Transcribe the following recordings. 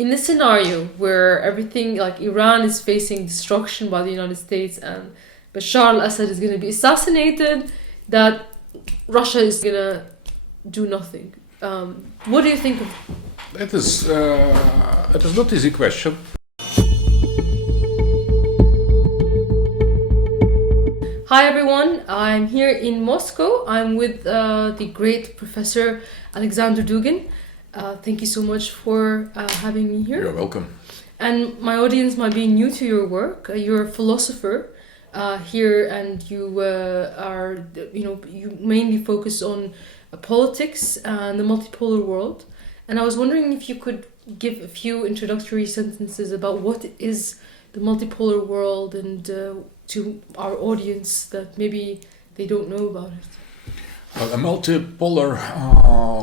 in this scenario where everything, like Iran is facing destruction by the United States and Bashar al-Assad is going to be assassinated, that Russia is going to do nothing. What do you think of It is not easy question. Hi everyone, I'm here in Moscow. I'm with the great Professor Alexander Dugin. Thank you so much for having me here. You're welcome. And my audience might be new to your work. You're a philosopher here, and you you mainly focus on politics and the multipolar world. And I was wondering if you could give a few introductory sentences about what is the multipolar world and to our audience that maybe they don't know about it. A multipolar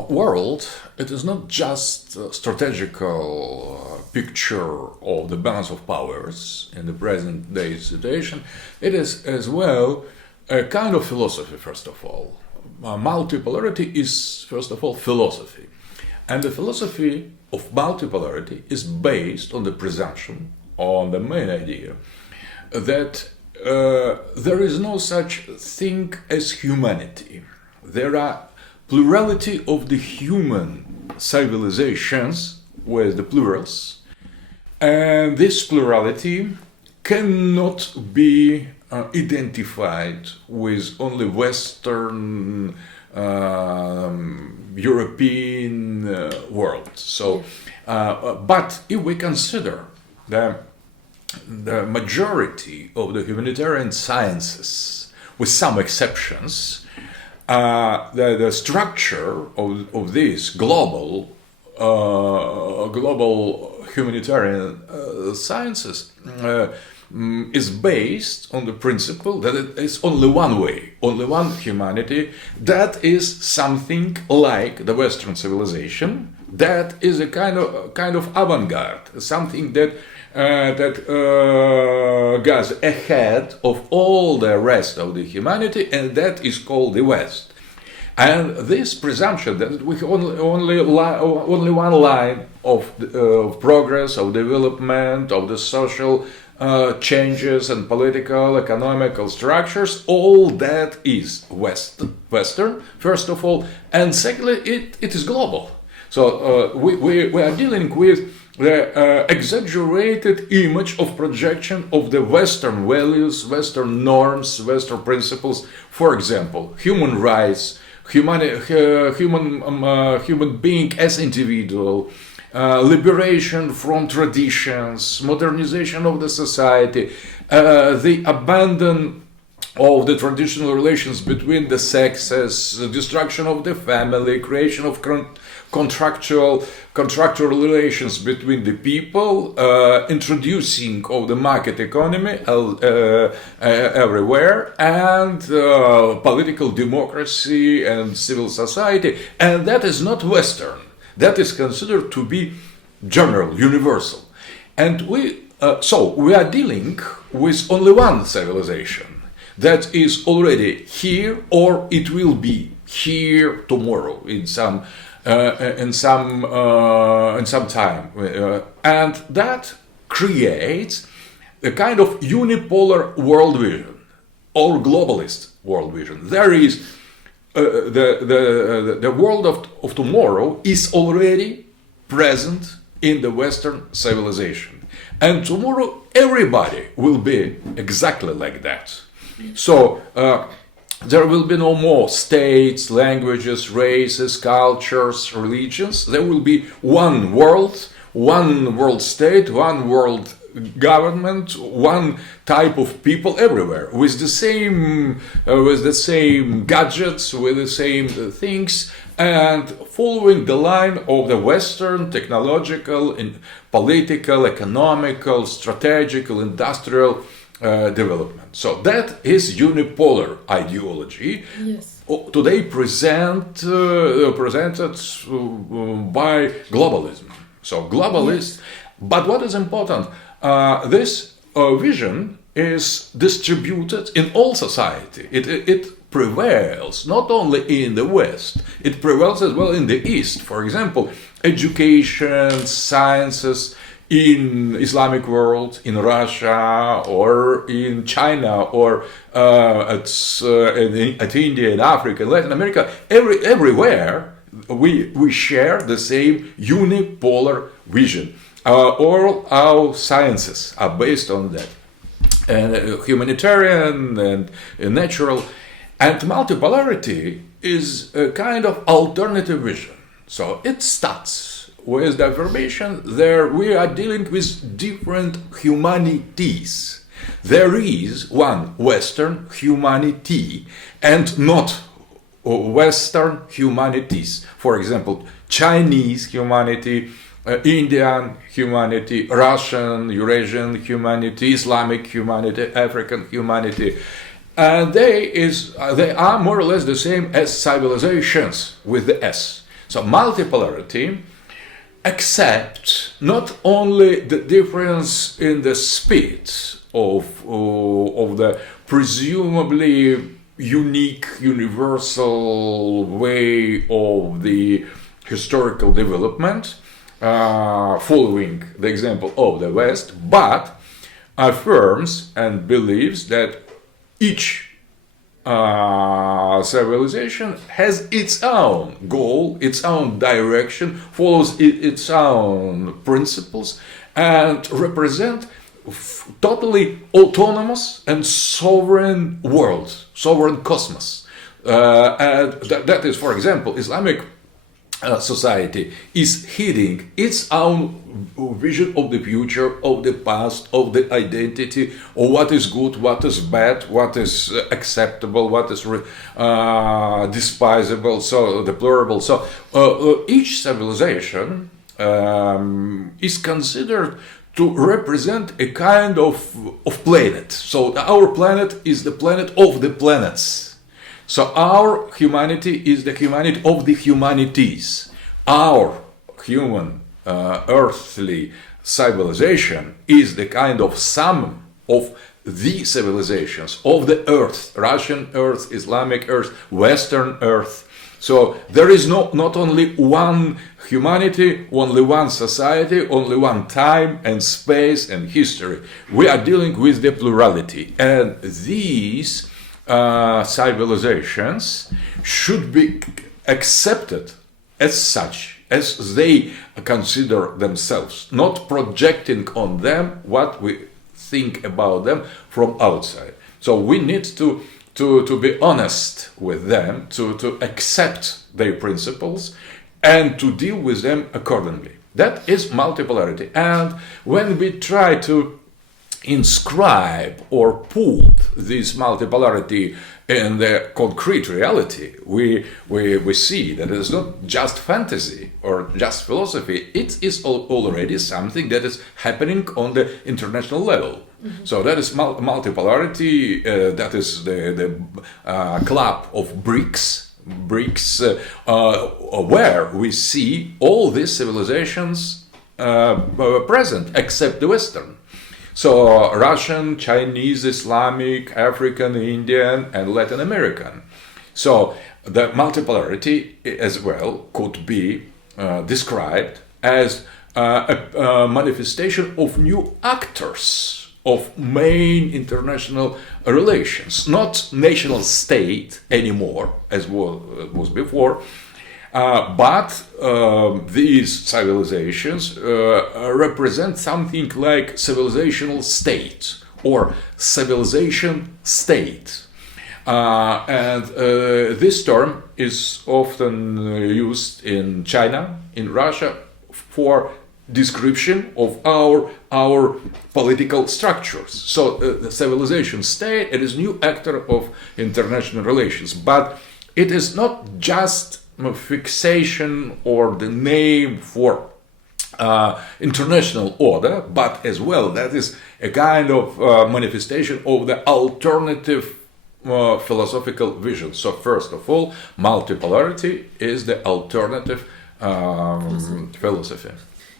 world, it is not just a strategical picture of the balance of powers in the present day situation. It is as well a kind of philosophy, first of all. Multipolarity is, first of all, philosophy. And the philosophy of multipolarity is based on the presumption, on the main idea, that there is no such thing as humanity. There are plurality of the human civilizations with the plurals, and this plurality cannot be identified with only Western European world. So, but if we consider the majority of the humanitarian sciences, with some exceptions, the structure of these global humanitarian sciences is based on the principle that it is only one way, only one humanity. That is something like the Western civilization. That is a kind of avant-garde, something that goes ahead of all the rest of the humanity, and that is called the West. And this presumption that we only one line of progress, of development, of the social changes and political, economical structures, all that is Western, first of all, and secondly, it is global. So we are dealing with the exaggerated image of projection of the Western values, Western norms, Western principles. For example, human rights, human being as individual, liberation from traditions, modernization of the society, the abandon of the traditional relations between the sexes, the destruction of the family, creation of contractual relations between the people, introducing of the market economy everywhere, and political democracy and civil society. And that is not Western. That is considered to be general, universal. And we are dealing with only one civilization that is already here, or it will be here tomorrow in some time, and that creates a kind of unipolar world vision or globalist world vision. There is the world of tomorrow is already present in the Western civilization, and tomorrow everybody will be exactly like that. So there will be no more states, languages, races, cultures, religions. There will be one world state, one world government, one type of people everywhere, with the same gadgets, with the same things, and following the line of the Western technological, political, economical, strategical, industrial development. So that is unipolar ideology. Yes. Today presented by globalism. So globalist. Yes. But what is important? This vision is distributed in all society. It prevails not only in the West. It prevails as well in the East. For example, education, sciences in Islamic world, in Russia, or in China, or at India, in Africa, in Latin America, everywhere we share the same unipolar vision. All our sciences are based on that, and humanitarian and natural, and multipolarity is a kind of alternative vision. So it starts with the affirmation there we are dealing with different humanities. There is one Western humanity and not Western humanities. For example, Chinese humanity, Indian humanity, Russian, Eurasian humanity, Islamic humanity, African humanity. And they are more or less the same as civilizations with the S. So multipolarity accepts not only the difference in the speed of the presumably unique, universal way of the historical development, following the example of the West, but affirms and believes that each civilization has its own goal, its own direction, follows its own principles, and represent totally autonomous and sovereign world, sovereign cosmos. And that is, for example, Islamic society is heeding its own vision of the future, of the past, of the identity, of what is good, what is bad, what is acceptable, what is despisable, so deplorable. So each civilization is considered to represent a kind of planet. So our planet is the planet of the planets. So our humanity is the humanity of the humanities. Our human earthly civilization is the kind of sum of the civilizations of the earth, Russian earth, Islamic earth, Western earth. So there is not only one humanity, only one society, only one time and space and history. We are dealing with the plurality, and these civilizations should be accepted as such, as they consider themselves, not projecting on them what we think about them from outside. So we need to be honest with them, to accept their principles and to deal with them accordingly. That is multipolarity. And when we try to inscribe or put this multipolarity in the concrete reality, we see that it is not just fantasy or just philosophy, it is already something that is happening on the international level. Mm-hmm. So that is multipolarity, that is the club of BRICS, where we see all these civilizations present, except the Western. So Russian, Chinese, Islamic, African, Indian, and Latin American. So the multipolarity as well could be described as a manifestation of new actors of main international relations, not national state anymore, as was before, but these civilizations represent something like civilizational state or civilization state. And this term is often used in China, in Russia, for description of our political structures. So the civilization state, it is new actor of international relations, but it is not just a fixation or the name for international order, but as well that is a kind of manifestation of the alternative philosophical vision. So first of all, multipolarity is the alternative philosophy.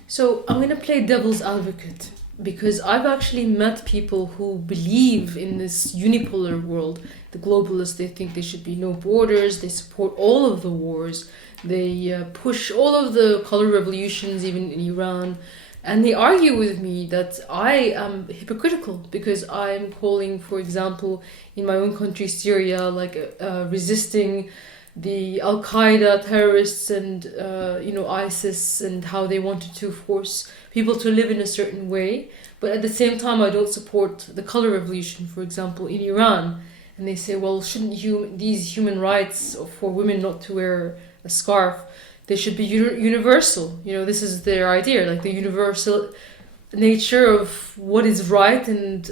So I'm going to play devil's advocate. because I've actually met people who believe in this unipolar world. The globalists, they think there should be no borders, they support all of the wars, they push all of the color revolutions, even in Iran. And they argue with me that I am hypocritical because I'm calling, for example, in my own country, Syria, like resisting the Al Qaeda terrorists and ISIS and how they wanted to force people to live in a certain way. But at the same time, I don't support the color revolution, for example, in Iran. And they say, well, shouldn't these human rights for women not to wear a scarf, they should be universal. This is their idea, like the universal nature of what is right and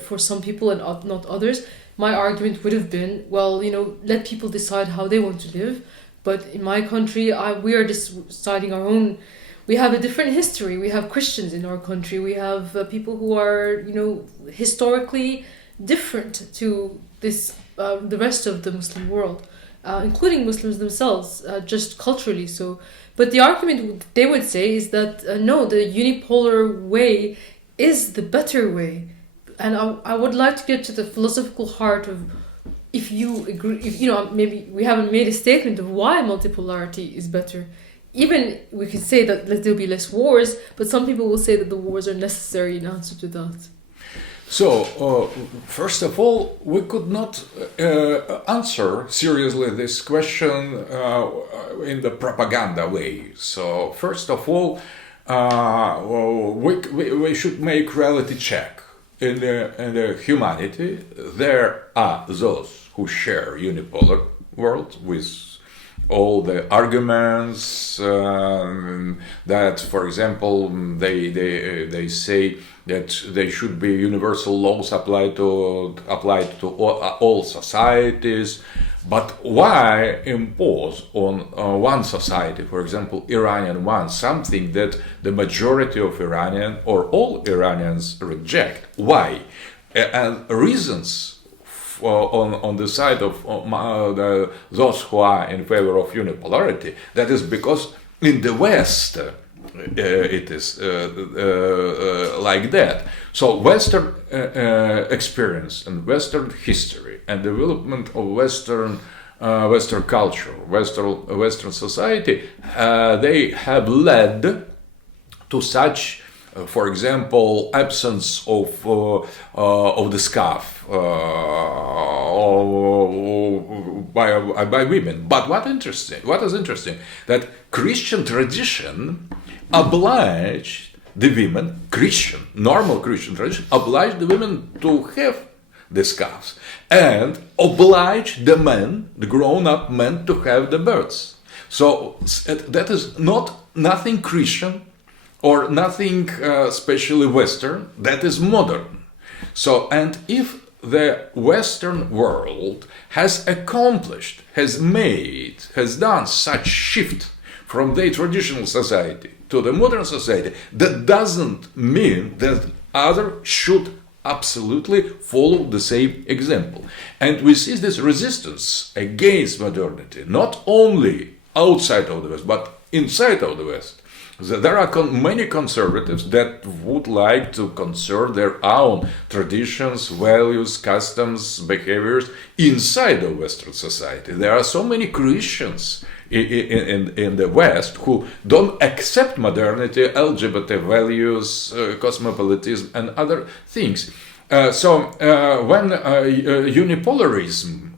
for some people and not others. My argument would have been, well, let people decide how they want to live. But in my country, we are just deciding our own. We have a different history. We have Christians in our country. We have people who are, historically different to this, the rest of the Muslim world. Including Muslims themselves, just culturally so. But the argument they would say is that no, the unipolar way is the better way. And I would like to get to the philosophical heart of, if you agree, maybe we haven't made a statement of why multipolarity is better. Even we could say that there'll be less wars, but some people will say that the wars are necessary in answer to that. So, first of all, we could not answer seriously this question in the propaganda way. So, first of all, we should make reality check. In the humanity, there are those who share unipolar world with all the arguments that, for example, they say that there should be universal laws applied to all societies. But why impose on one society, for example, Iranian one, something that the majority of Iranian or all Iranians reject? Why? And reasons on the side of those who are in favor of unipolarity, that is because in the West it is like that. So Western experience and Western history and development of Western culture, Western society, they have led to such, for example, absence of the scarf by women. But what is interesting, that Christian tradition obliged the women, normal Christian tradition, obliged the women to have the scarves and obliged the men, the grown-up men, to have the birds. So that is nothing Christian or nothing especially Western, that is modern. So, and if the Western world has accomplished, has done such shift from the traditional society to the modern society, that doesn't mean that others should absolutely follow the same example. And we see this resistance against modernity, not only outside of the West, but inside of the West. There are many conservatives that would like to conserve their own traditions, values, customs, behaviors inside of Western society. There are so many Christians in the West who don't accept modernity, LGBT values, cosmopolitanism, and other things. So when unipolarism,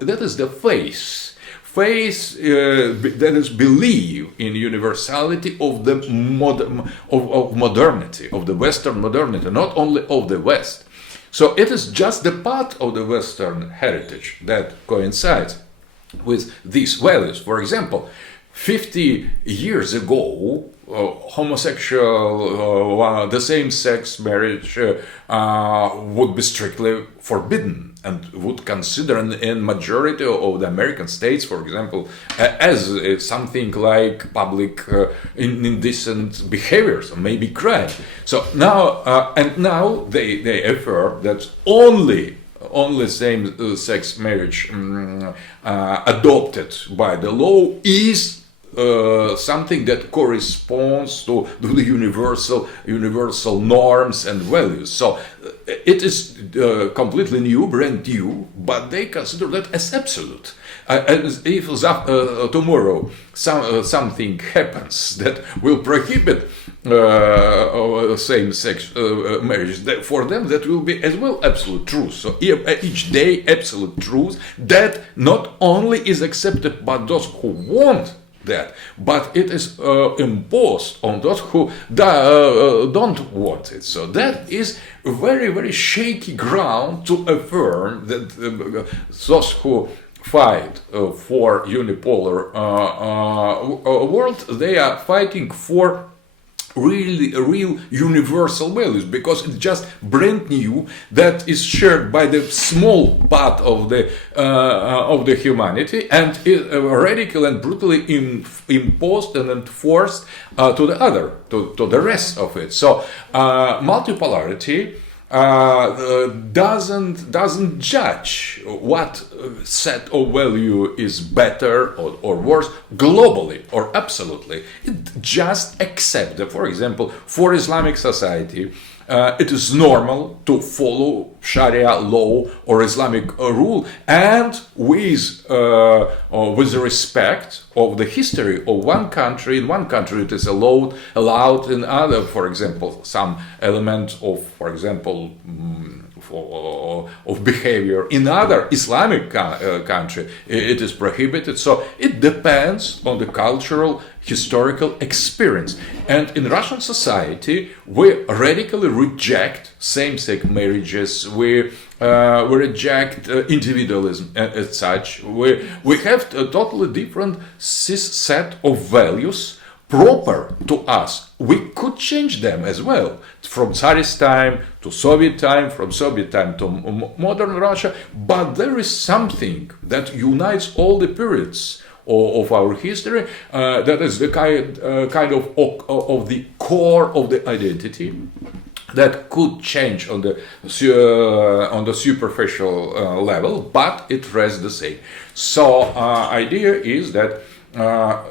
that is the faith that is belief in universality of the modernity, of the Western modernity, not only of the West. So it is just the part of the Western heritage that coincides with these values. For example, 50 years ago, homosexual, the same-sex marriage would be strictly forbidden and would consider in majority of the American states, for example, as something like public indecent behaviors or maybe crime. So now, now they affirm that only same-sex marriage adopted by the law is something that corresponds to the universal norms and values. So it is completely new, brand new, but they consider that as absolute. And if tomorrow something happens that will prohibit same-sex marriage, for them that will be as well absolute truth. So each day absolute truth that not only is accepted by those who want that, but it is imposed on those who don't want it. So that is a very, very shaky ground to affirm that those who fight for unipolar world, they are fighting for real universal values, because it's just brand new that is shared by the small part of the humanity, and is radically and brutally imposed and enforced to the rest of it. So multipolarity doesn't judge what set of value is better or worse globally or absolutely. It just accepts that, for example, for Islamic society, it is normal to follow Sharia law or Islamic rule, and with respect of the history of one country. In one country it is allowed in other, for example, some element of, for example, of behavior in other Islamic country it is prohibited. So it depends on the cultural historical experience. And in Russian society we radically reject same-sex marriages, we reject individualism as such. We have a totally different set of values proper to us. We could change them as well, from Tsarist time to Soviet time, from Soviet time to modern Russia, but there is something that unites all the periods of our history, that is the kind of the core of the identity that could change on the superficial level, but it rests the same. So idea is that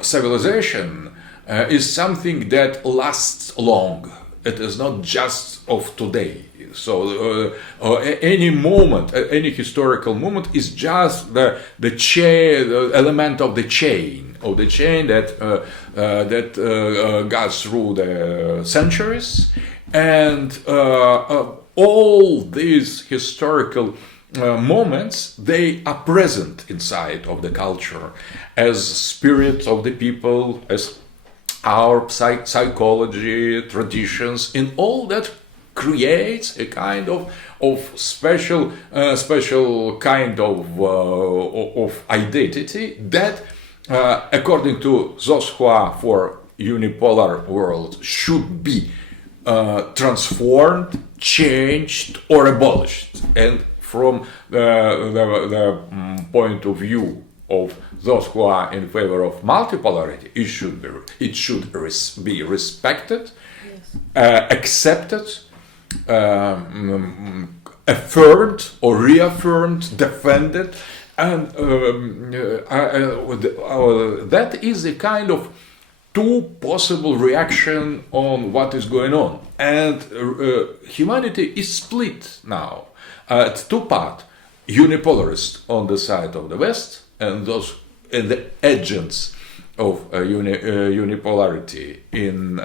civilization is something that lasts long. It is not just of today. So any moment, any historical moment is just the chain, the element of the chain that goes through the centuries, and all these historical moments, they are present inside of the culture as spirit of the people, as our psychology, traditions, in all that creates a kind of special kind of identity that, according to those who are for unipolar world, should be transformed, changed, or abolished. And from the point of view of those who are in favor of multipolarity, it should be respected, yes, accepted, affirmed or reaffirmed, defended, and that is a kind of two possible reaction on what is going on. And humanity is split now at two parts: unipolarist on the side of the West, and those and the agents of unipolarity in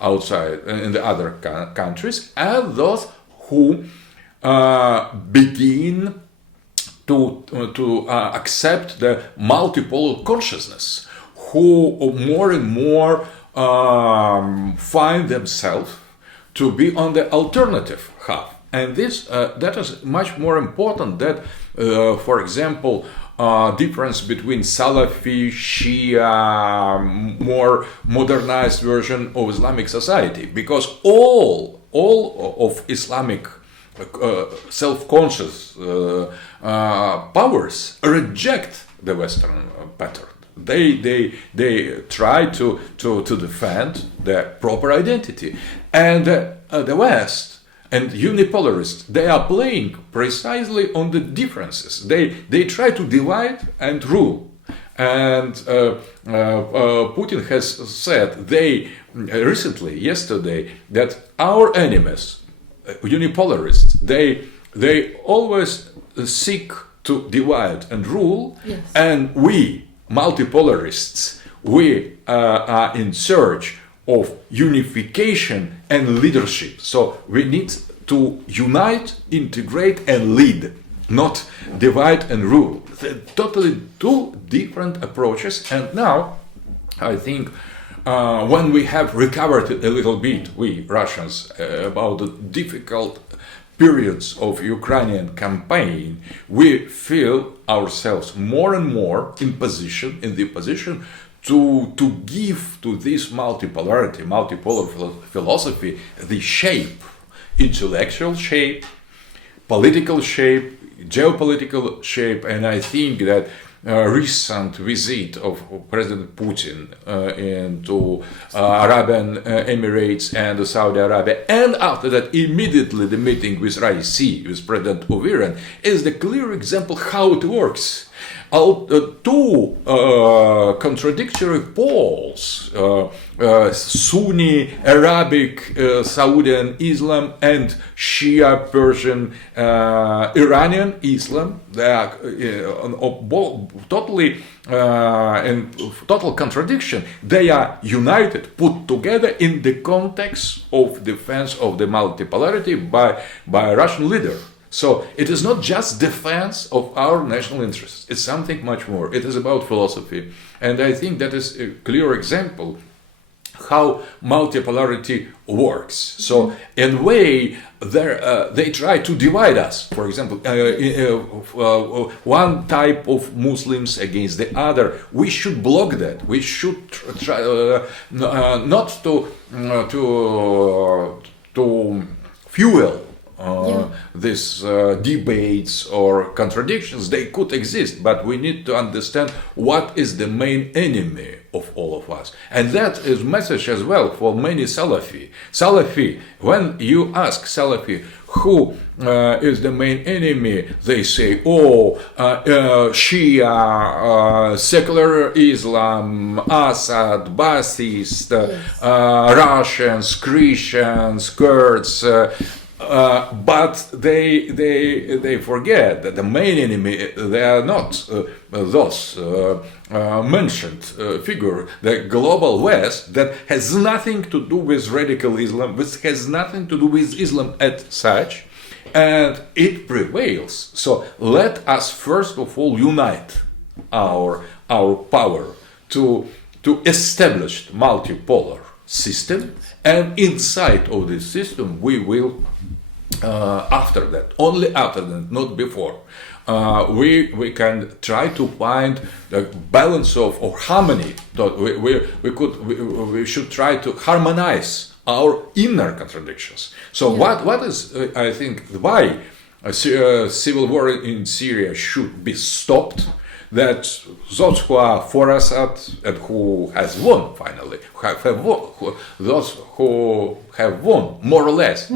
outside in the other countries, and those who begin to accept the multipolar consciousness, who more and more find themselves to be on the alternative half. And this that is much more important that, for example, difference between Salafi, Shia, more modernized version of Islamic society, because all of Islamic self-conscious powers reject the Western pattern. They try to defend the proper identity, and the West and unipolarists, they are playing precisely on the differences. They try to divide and rule. And Putin has said recently, yesterday, that our enemies, unipolarists, they always seek to divide and rule, Yes. and we, multipolarists, we are in search of unification and leadership. So we need to unite, integrate, and lead, not divide and rule. They're totally two different approaches. And now, I think, when we have recovered a little bit, we Russians, about the difficult periods of Ukrainian campaign, we feel ourselves more and more in the position to give to this multipolar philosophy the shape, intellectual shape, political shape, geopolitical shape. And I think that recent visit of President Putin into Arabian Emirates and Saudi Arabia, and after that immediately the meeting with Raisi, with President of Iran, is the clear example how it works. Two contradictory poles, Sunni Arabic Saudi Islam and Shia Persian Iranian Islam, they are totally in total contradiction. They are united, put together in the context of defense of the multipolarity by a Russian leader. So it is not just defense of our national interests. It's something much more. It is about philosophy. And I think that is a clear example how multipolarity works. So in a way, they try to divide us. For example, one type of Muslims against the other. We should block that. We should try not to fuel these debates or contradictions. They could exist, but we need to understand what is the main enemy of all of us. And that is message as well for many Salafi. Salafi, when you ask Salafi who is the main enemy, they say, Shia, secular Islam, Assad, Ba'athist, Russians, Christians, Kurds. But they forget that the main enemy, they are not those mentioned figure, the global West, that has nothing to do with radical Islam, which has nothing to do with Islam as such, and it prevails. So let us first of all unite our power to establish multipolar system, and inside of this system we will after that, only after that, not before, we can try to find the balance of or harmony. We should try to harmonize our inner contradictions. So what is I think why a civil war in Syria should be stopped? That those who are for Assad and who has won finally, those who have won more or less.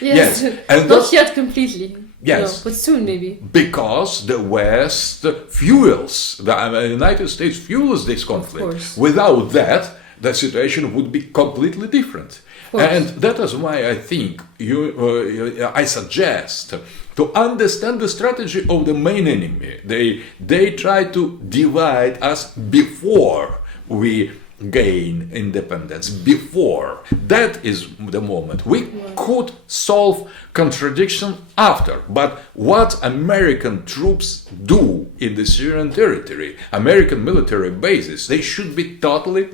Yes. And not yet completely. Yes, no, but soon maybe. Because the West fuels, the United States fuels this conflict. Without that, the situation would be completely different. And that is why I think I suggest to understand the strategy of the main enemy. They try to divide us before we gain independence. Before that is the moment we could solve contradiction after. But what American troops do in the Syrian territory, American military bases, they should be totally.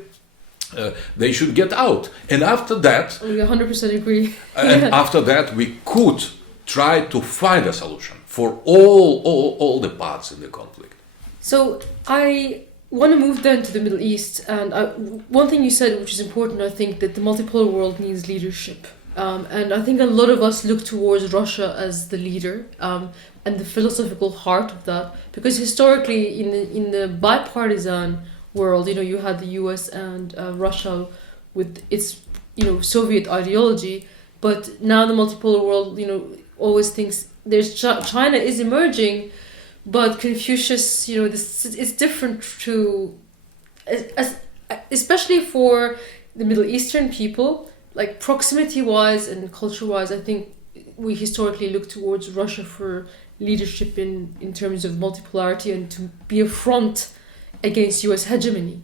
They should get out, and after that, we 100% agree. And after that, we could try to find a solution for all the parts in the conflict. So I want to move then to the Middle East, and one thing you said, which is important, I think, that the multipolar world needs leadership, and I think a lot of us look towards Russia as the leader, and the philosophical heart of that, because historically in the bipartisan world, you had the US and Russia with its Soviet ideology, but now the multipolar world always thinks China is emerging, but Confucius, this is different to, as, especially for the Middle Eastern people, like proximity-wise and culture-wise, I think we historically look towards Russia for leadership in terms of multipolarity and to be a front against US hegemony.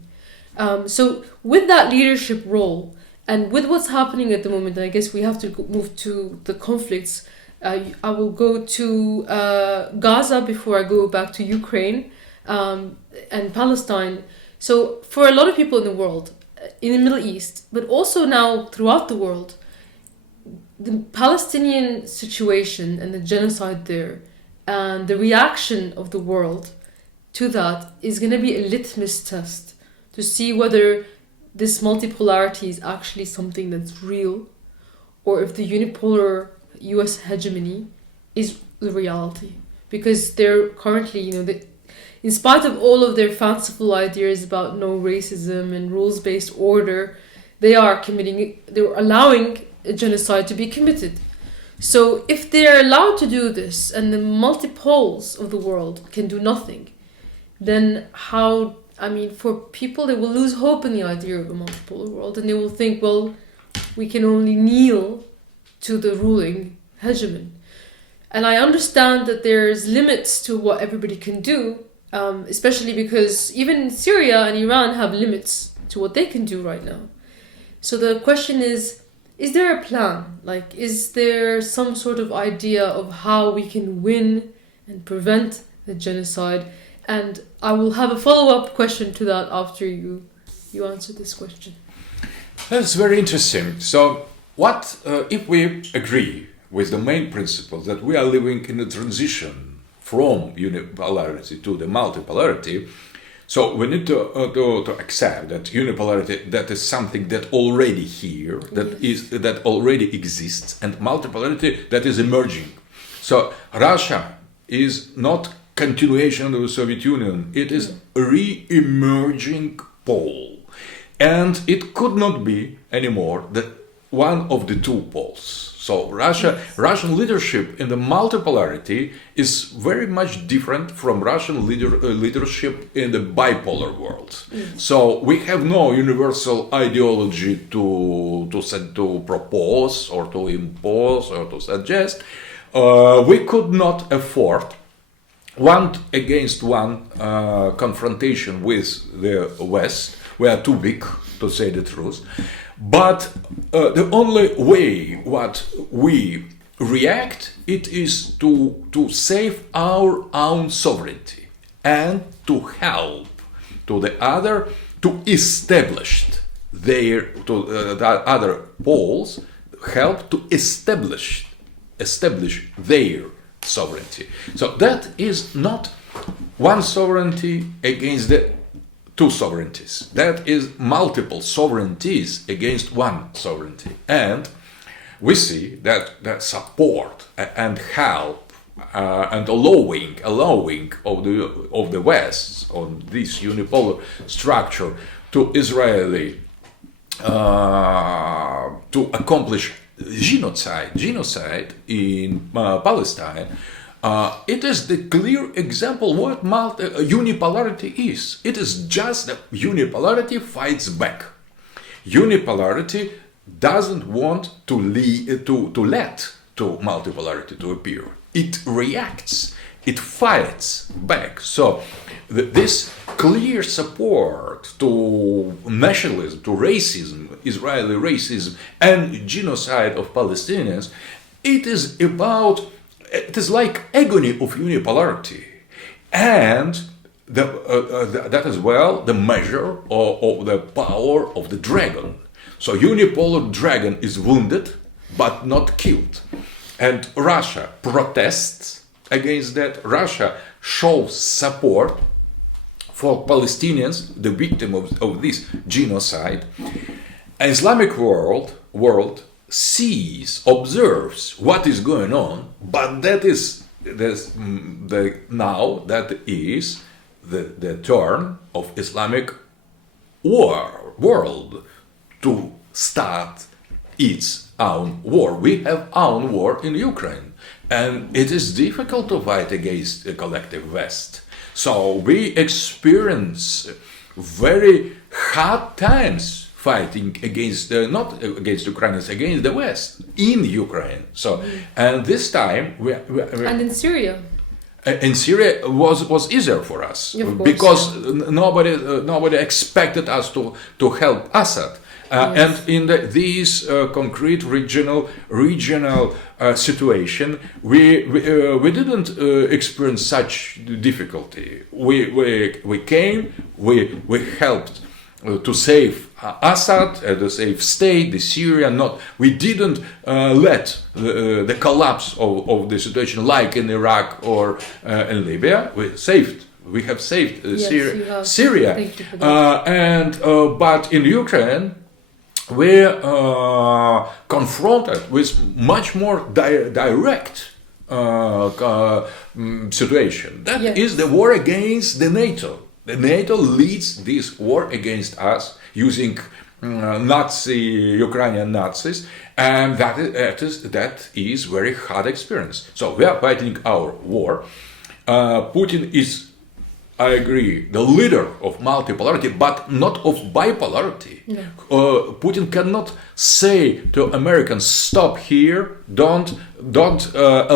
So with that leadership role and with what's happening at the moment, and I guess we have to move to the conflicts. I will go to Gaza before I go back to Ukraine and Palestine. So for a lot of people in the world, in the Middle East, but also now throughout the world, the Palestinian situation and the genocide there and the reaction of the world to that is going to be a litmus test to see whether this multipolarity is actually something that's real or if the unipolar US hegemony is the reality. Because they're currently, in spite of all of their fanciful ideas about no racism and rules-based order, they're allowing a genocide to be committed. So if they're allowed to do this and the multipoles of the world can do nothing, then for people, they will lose hope in the idea of a multipolar world and they will think, well, we can only kneel to the ruling hegemon. And I understand that there's limits to what everybody can do, especially because even Syria and Iran have limits to what they can do right now. So the question is there a plan? Like, is there some sort of idea of how we can win and prevent the genocide? And I will have a follow-up question to that after you answer this question. That's very interesting. So what if we agree with the main principle that we are living in a transition from unipolarity to the multipolarity? So we need to accept that unipolarity, that is something that already here, that already exists, and multipolarity that is emerging. So Russia is not continuation of the Soviet Union; it is a re-emerging pole, and it could not be anymore one of the two poles. So Russian leadership in the multipolarity is very much different from Russian leadership in the bipolar world. So we have no universal ideology to propose or to impose or to suggest. We could not afford one against one confrontation with the West. We are too big, to say the truth. But the only way what we react, it is to save our own sovereignty and to help to the other to establish the other poles, help to establish their sovereignty. So that is not one sovereignty against the two sovereignties. That is multiple sovereignties against one sovereignty. And we see that support and help and allowing of the West on this unipolar structure to Israeli to accomplish genocide in Palestine. It is the clear example what unipolarity is. It is just that unipolarity fights back. Unipolarity doesn't want to let multipolarity to appear. It reacts. It fights back. So this clear support to nationalism, to racism, Israeli racism, and genocide of Palestinians, it is like agony of unipolarity, and that is the measure of the power of the dragon. So unipolar dragon is wounded but not killed, and Russia protests against that. Russia shows support for Palestinians, the victim of this genocide. Islamic world observes what is going on, but that is the turn of Islamic world to start its own war. We have own war in Ukraine. And it is difficult to fight against the collective West. So we experience very hard times fighting against, not against Ukrainians, against the West in Ukraine. So, and this time And in Syria. in Syria was easier for us, Of course, because nobody expected us to help Assad. Yes. And in these concrete regional situation, we didn't experience such difficulty. We came, we helped to save Assad, the safe state, the Syria. We didn't let the collapse of the situation like in Iraq or in Libya. We have saved Yes, Syria. you have. Syria. Thank you for that. But in Ukraine, we're confronted with much more direct situation. That Yes. is the war against the NATO. The NATO leads this war against us using Ukrainian Nazis, and that is very hard experience. So we are fighting our war. Putin is, I agree, the leader of multipolarity, but not of bipolarity. No. Putin cannot say to Americans, "Stop here! Don't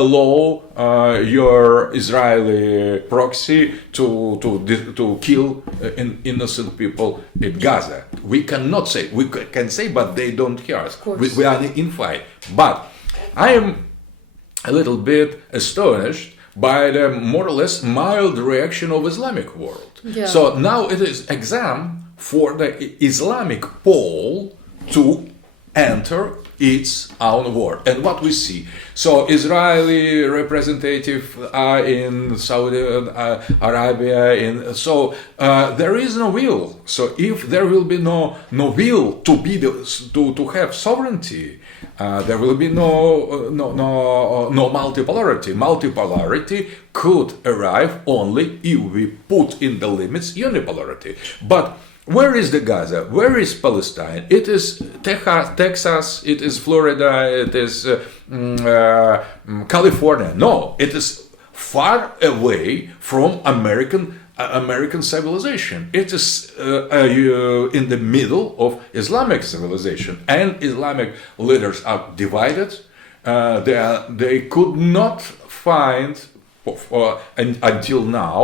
allow your Israeli proxy to kill innocent people in Gaza." We cannot say. We can say, but they don't hear us. Of course. We are in fight. But I am a little bit astonished by the more or less mild reaction of Islamic world. Yeah. So now it is exam for the Islamic pole to enter its own war. And what we see, so Israeli representative in Saudi Arabia, there is no will. So if there will be no will to have sovereignty, there will be no multipolarity. Multipolarity could arrive only if we put in the limits unipolarity. But where is the Gaza? Where is Palestine? It is Texas, it is Florida, it is California. No, it is far away from American civilization. It is in the middle of Islamic civilization, and Islamic leaders are divided. They could not find, until now,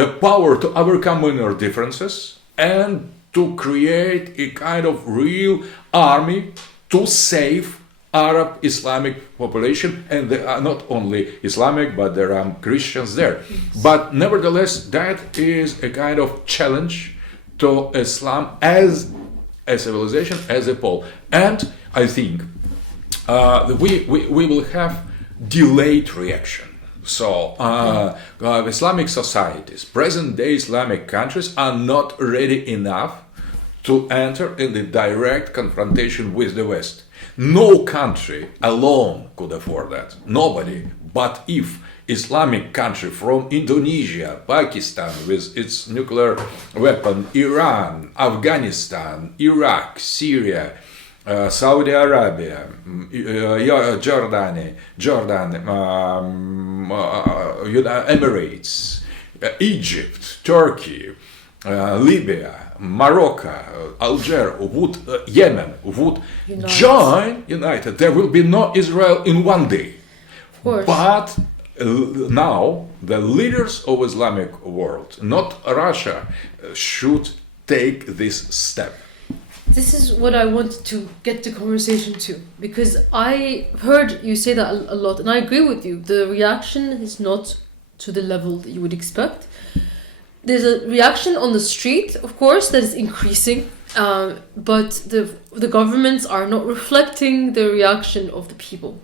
the power to overcome minor differences and to create a kind of real army to save Arab Islamic population, and they are not only Islamic, but there are Christians there. Yes. But nevertheless, that is a kind of challenge to Islam as a civilization, as a whole. And I think we will have delayed reaction. So Islamic societies, present-day Islamic countries are not ready enough to enter in the direct confrontation with the West. No country alone could afford that. Nobody. But if Islamic country from Indonesia, Pakistan with its nuclear weapon, Iran, Afghanistan, Iraq, Syria, Saudi Arabia, Jordan, Emirates, Egypt, Turkey, Libya, Morocco, Algeria, Yemen would join united. There will be no Israel in one day. Of course. But now the leaders of Islamic world, not Russia, should take this step. This is what I wanted to get the conversation to, because I heard you say that a lot, and I agree with you. The reaction is not to the level that you would expect. There's a reaction on the street, of course, that is increasing, but the governments are not reflecting the reaction of the people.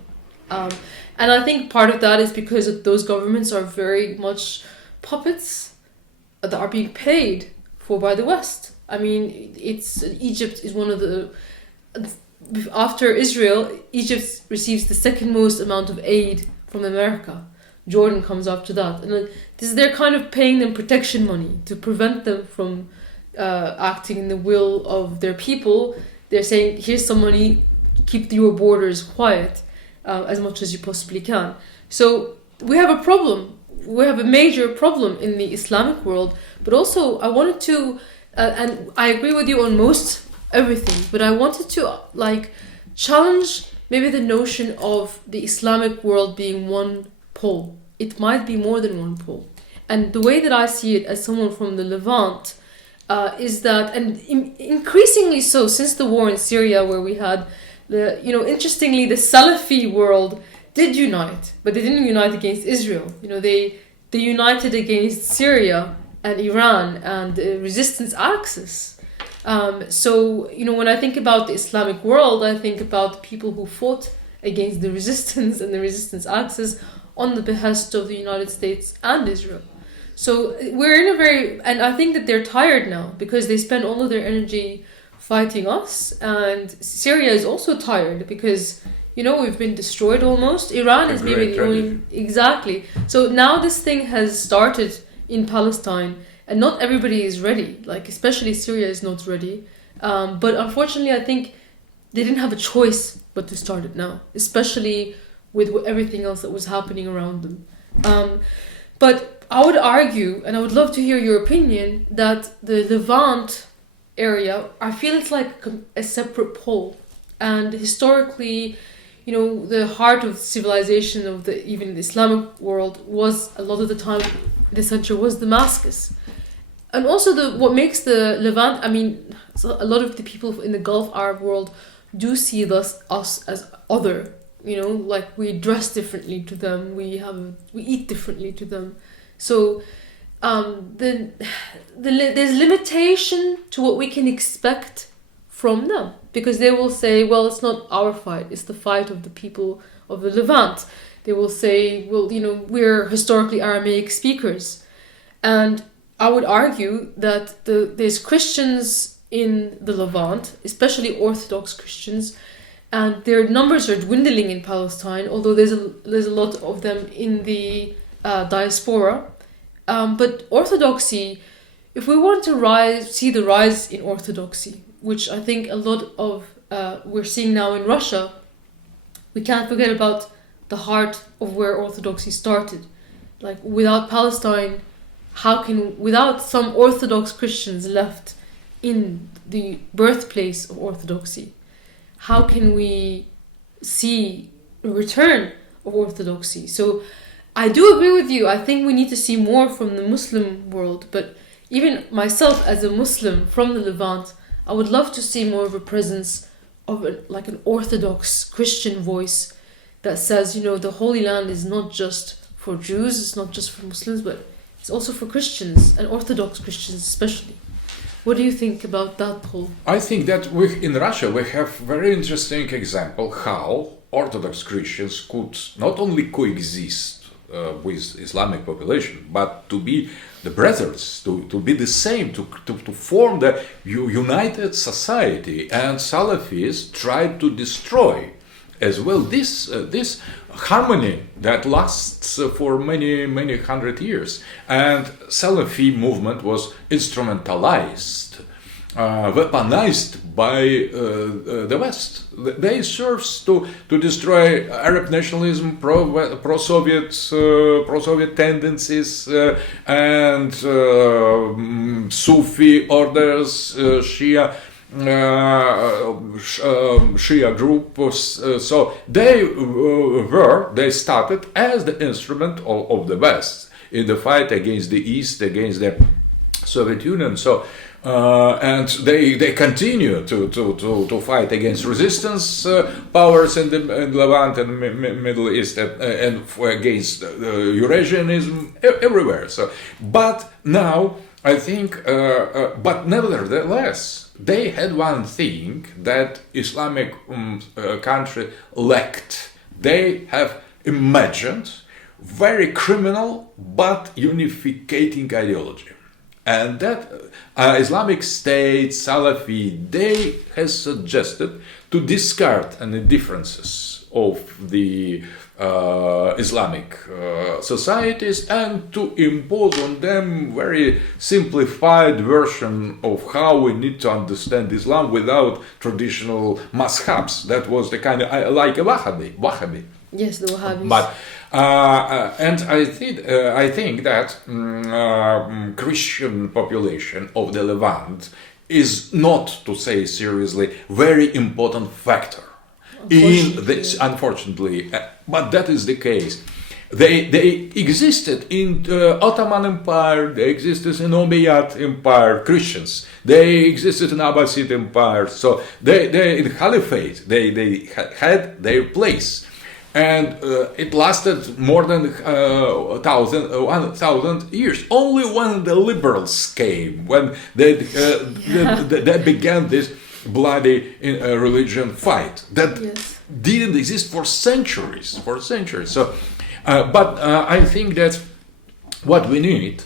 And I think part of that is because those governments are very much puppets that are being paid for by the West. I mean, Egypt is one of the, after Israel, Egypt receives the second most amount of aid from America. Jordan comes up to that. And they're kind of paying them protection money to prevent them from acting in the will of their people. They're saying, here's some money, keep your borders quiet as much as you possibly can. So we have a problem. We have a major problem in the Islamic world. But also, I wanted to, and I agree with you on most everything, but I wanted to challenge maybe the notion of the Islamic world being one pole. It might be more than one pole. And the way that I see it as someone from the Levant is that, and increasingly so since the war in Syria, where we had interestingly, the Salafi world did unite, but they didn't unite against Israel. They united against Syria and Iran and the resistance axis. So when I think about the Islamic world, I think about people who fought against the resistance and the resistance axis on the behest of the United States and Israel. So we're in and I think that they're tired now because they spend all of their energy fighting us, and Syria is also tired because we've been destroyed almost. Iran is maybe the only exactly. So now this thing has started in Palestine, and not everybody is ready. Especially Syria is not ready. But unfortunately, I think they didn't have a choice but to start it now, especially with everything else that was happening around them. But I would argue, and I would love to hear your opinion, that the Levant area, I feel it's like a separate pole. And historically, the heart of civilization of even the Islamic world was a lot of the time, the center was Damascus. And also what makes the Levant, a lot of the people in the Gulf Arab world do see us as other. We dress differently to them, we eat differently to them. So there's limitation to what we can expect from them, because they will say, well, it's not our fight, it's the fight of the people of the Levant. They will say, well, we're historically Aramaic speakers. And I would argue that there's Christians in the Levant, especially Orthodox Christians, and their numbers are dwindling in Palestine, although there's a lot of them in the diaspora. But orthodoxy, if we want to see the rise in orthodoxy, which I think a lot of we're seeing now in Russia, we can't forget about the heart of where orthodoxy started. Without Palestine, without some Orthodox Christians left in the birthplace of orthodoxy, how can we see a return of orthodoxy? So I do agree with you. I think we need to see more from the Muslim world. But even myself as a Muslim from the Levant, I would love to see more of a presence of an Orthodox Christian voice that says, the Holy Land is not just for Jews, it's not just for Muslims, but it's also for Christians, and Orthodox Christians especially. What do you think about that whole? I think that in Russia we have very interesting example how Orthodox Christians could not only coexist with Islamic population, but to be the brothers, to be the same, to form the united society. And Salafis tried to destroy as well this harmony that lasts for many hundred years. And Salafi movement was instrumentalized, weaponized by the West. They serves to destroy Arab nationalism, pro-Soviet tendencies, and Sufi orders, Shia group. So they started as the instrument of the West in the fight against the East, against the Soviet Union. So and they continue to fight against resistance powers in the Levant and Middle East, and against Eurasianism everywhere. So, but now I think, but nevertheless, they had one thing that Islamic country lacked. They have imagined very criminal but unificating ideology. And that Islamic State, Salafi, they have suggested to discard any differences of the Islamic societies and to impose on them very simplified version of how we need to understand Islam without traditional mazhabs. That was the kind of like a Wahhabi. Yes, the Wahhabis. But and I think that Christian population of the Levant is not, to say seriously, very important factor in this, unfortunately, but that is the case. They existed in Ottoman Empire, they existed in Umayyad Empire, Christians. They existed in Abbasid Empire. So they in Caliphate, they had their place. And it lasted more than 1,000 years. Only when the liberals came, when they began this bloody religion fight that didn't exist for centuries. So, but I think that what we need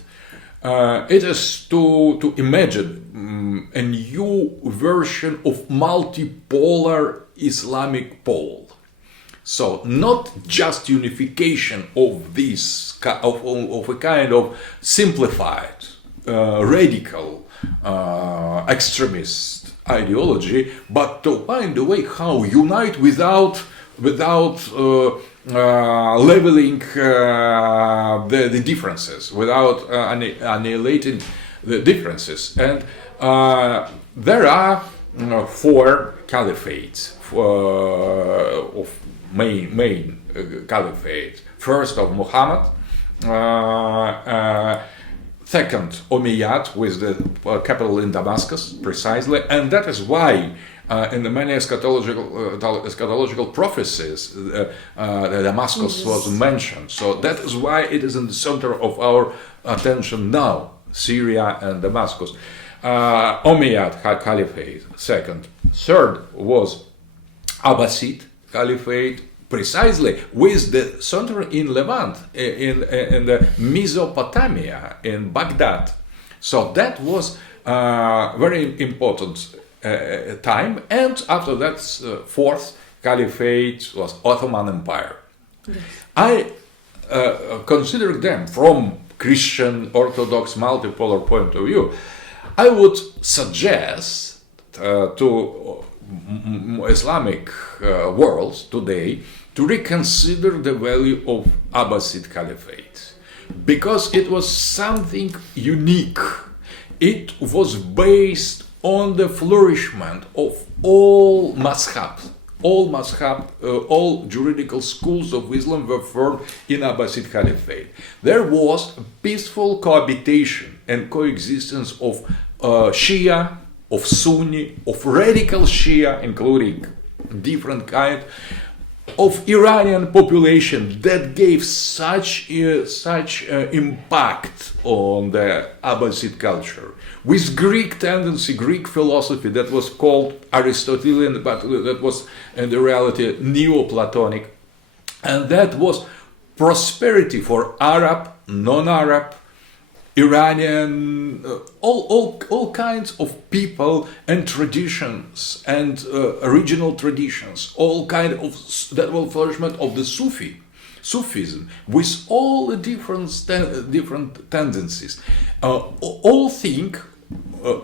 it is to imagine a new version of multipolar Islamic pole. So not just unification of this of a kind of simplified, radical, extremist ideology, but to find a way how unite without leveling the differences, without annihilating the differences. And there are 4 caliphates of main caliphate. First of Muhammad, second Umayyad with the capital in Damascus, precisely, and that is why in the many eschatological prophecies Damascus was mentioned. So that is why it is in the center of our attention now, Syria and Damascus. Umayyad Caliphate, second. Third was Abbasid Caliphate, precisely with the center in Levant, in the Mesopotamia, in Baghdad. So that was very important time. And after that, fourth Caliphate was Ottoman Empire. Yes. I consider them from Christian, Orthodox, multipolar point of view. I would suggest to Islamic world today to reconsider the value of Abbasid Caliphate, because it was something unique. It was based on the flourishment of all mazhabs. All juridical schools of Islam were formed in Abbasid Caliphate. There was a peaceful cohabitation and coexistence of Shia, of Sunni, of radical Shia, including different kind of Iranian population that gave such impact on the Abbasid culture, with Greek tendency, Greek philosophy that was called Aristotelian, but that was in the reality Neoplatonic, and that was prosperity for Arab, non-Arab, Iranian, all kinds of people and traditions and regional traditions, all kind of that were flourishment of the Sufism, with all the different tendencies. All think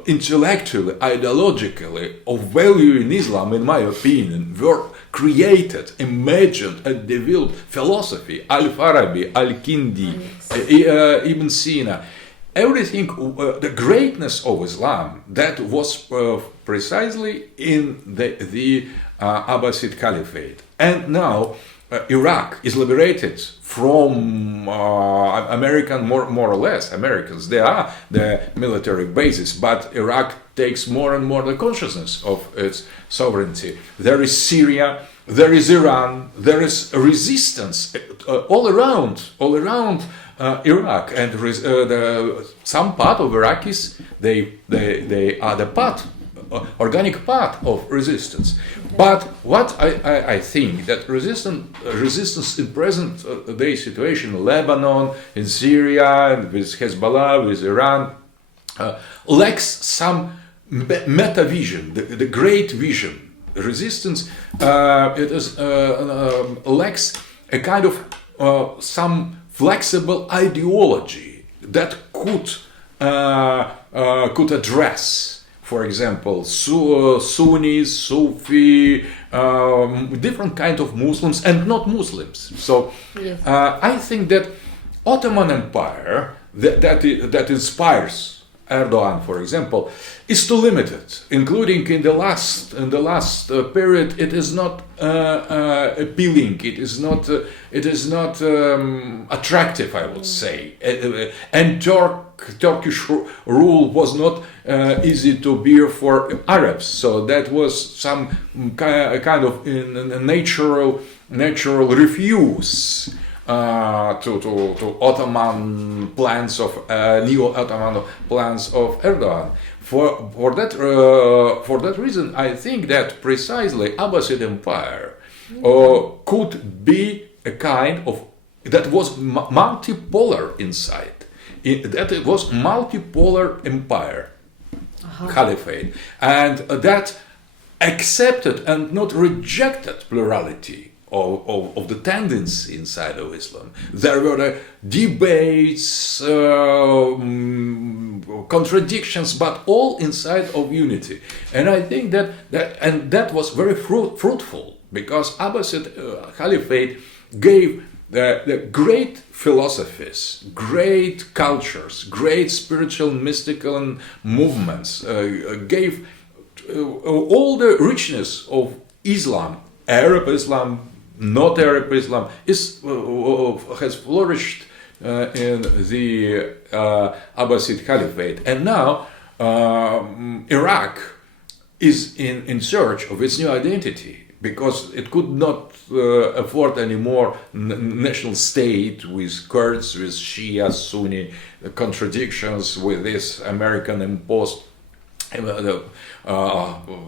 intellectually, ideologically of value in Islam, in my opinion, were created, imagined and developed philosophy, Al-Farabi, Al-Kindi, Ibn Sina. Everything, the greatness of Islam, that was precisely in the Abbasid Caliphate. And now Iraq is liberated from American, more or less Americans. They are the military bases, but Iraq takes more and more the consciousness of its sovereignty. There is Syria, there is Iran, there is resistance all around Iraq, and some part of Iraqis they are the organic part of resistance. But what I think that resistance in present day situation in Lebanon, in Syria, and with Hezbollah, with Iran, lacks some meta vision, the great vision resistance, it is lacks a kind of some flexible ideology that could address, for example, Sunnis, Sufi, different kind of Muslims and not Muslims. So Yes. I think that Ottoman Empire that inspires Erdogan, for example, is too limited, including in the last period. It is not appealing. It is not attractive, I would say. And Turkish rule was not easy to bear for Arabs. So that was some kind of natural refuse to Ottoman plans of neo-Ottoman plans of Erdogan. For that reason, I think that precisely Abbasid Empire could be a kind of that was multipolar inside. That it was multipolar empire, caliphate, and that accepted and not rejected plurality of the tendency inside of Islam. There were debates, contradictions, but all inside of unity. And I think that was very fruitful, because Abbasid Caliphate gave the great philosophies, great cultures, great spiritual, mystical movements, gave all the richness of Islam, Arab Islam, not Arab Islam, has flourished in the Abbasid Caliphate. And now Iraq is in search of its new identity, because it could not afford anymore national state with Kurds, with Shia, Sunni contradictions, with this American imposed